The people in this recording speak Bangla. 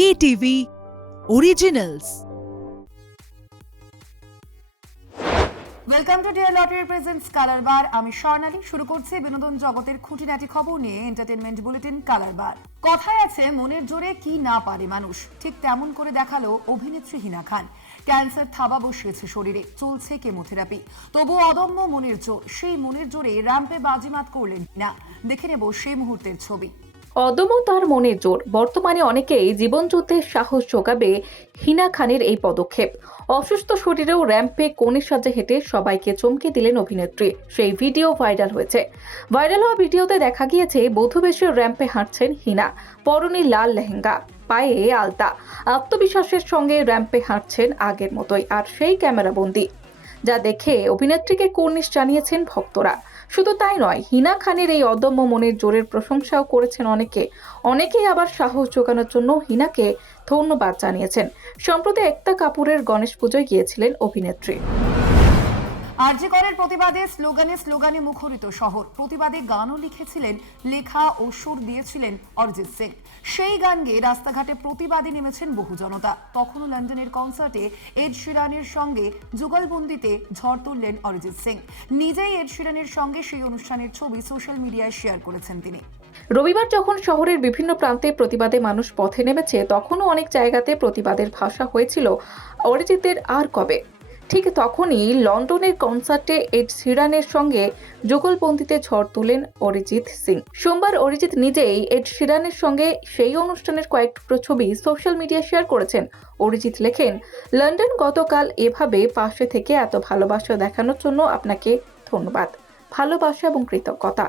KTV Originals। Welcome to dear lottery presents colour bar. আমি স্বর্ণালী। শুরু করছি বিনোদন জগতের খুঁটিনাটি খবর নিয়ে এন্টারটেনমেন্ট বুলেটিন কালার বার। কথায় আছে মনের জোরে কি না পারে মানুষ, ঠিক তেমন করে দেখালো অভিনেত্রী হিনা খান। ক্যান্সার থাবা বসিয়েছে শরীরে, চলছে কেমোথেরাপি, তবু অদম্য মনের জোর। সেই মনের জোরে র্যাম্পে বাজিমাত করলেন হিনা। দেখে নেব সেই মুহূর্তের ছবি। অদম্য তার মনের জোর। বর্তমানে অনেকেই জীবনযুদ্ধের সাহস যোগাবে হিনা খানের এই পদক্ষেপ। অসুস্থ শরীরেও র্যাম্পে কনের সাজে হেঁটে সবাইকে চমকে দিলেন অভিনেত্রী। সেই ভিডিও ভাইরাল হয়েছে। ভাইরাল হওয়া ভিডিওতে দেখা গিয়েছে বধূবেশে র্যাম্পে হাঁটছেন হিনা। পরনে লাল লেহেঙ্গা, পায়ে আলতা, আত্মবিশ্বাসের সঙ্গে র্যাম্পে হাঁটছেন আগের মতোই। আর সেই ক্যামেরাবন্দি যা দেখে অভিনেত্রীকে কুর্নিশ জানিয়েছেন ভক্তরা। শুধু তাই নয়, হিনা খানের এই অদম্য মনের জোরের প্রশংসাও করেছেন অনেকেই আবার সাহস জোগানোর জন্য হিনাকে ধন্যবাদ জানিয়েছেন। সম্প্রতি একতা কাপুরের গণেশ পুজোয় গিয়েছিলেন অভিনেত্রী। আরজি করের প্রতিবাদে স্লোগানে মুখরিত শহর। প্রতিবাদে গানও লিখেছিলেন, লেখা ও সুর দিয়েছিলেন অরিজিৎ সিং। সেই গান গেয়ে রাস্তাঘাটে প্রতিবাদে নেমেছেন বহু জনতা। তখনও লন্ডনের কনসার্টে এড শিরানের সঙ্গে যুগলবন্দিতে ঝড় তুললেন অরিজিৎ সিং। নিজেই এড শিরানের সঙ্গে সেই অনুষ্ঠানের ছবি সোশ্যাল মিডিয়ায় শেয়ার করেছেন তিনি। রবিবার যখন শহরের বিভিন্ন প্রান্তে প্রতিবাদে মানুষ পথে নেমেছে, তখনও অনেক জায়গাতে প্রতিবাদের ভাষা হয়েছিল অরিজিতের আর কবে। ঠিক তখনই লন্ডনের কনসার্টে এড শিরানের সঙ্গে যুগলবন্দিতে ঝড় তুলেন অরিজিৎ সিং। সোমবার অরিজিৎ নিজেই এড শিরানের সঙ্গে সেই অনুষ্ঠানের কয়েক টুকরো ছবি সোশ্যাল মিডিয়ায় শেয়ার করেছেন। অরিজিৎ লেখেন, লন্ডন, গতকাল এভাবে পাশে থেকে এত ভালোবাসা দেখানোর জন্য আপনাকে ধন্যবাদ। ভালোবাসা এবং কৃতজ্ঞতা।